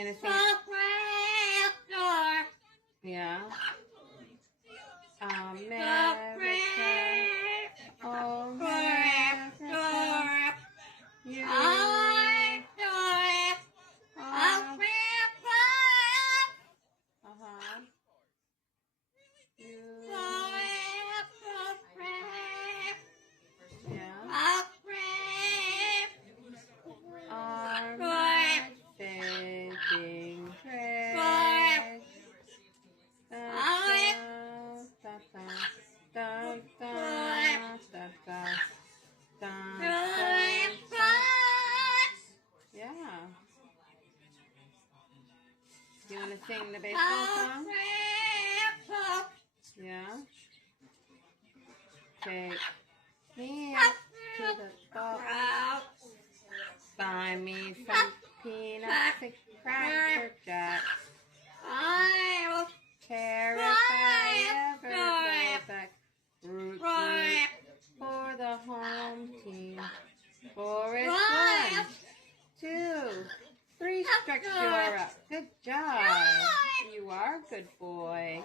You gonna sing? Yeah. America, oh America, you are. You. Yeah. Are my saving grace. Da, da, da, da, da, da, da. Yeah. You want to sing the baseball song? Yeah. Take me up to the ball. Buy me some peanuts and Cracker Jacks. I will care if I ever go back. Root, root for the home team. For it's 1, 2, 3 strikes, you're up. Good job. You are a good boy.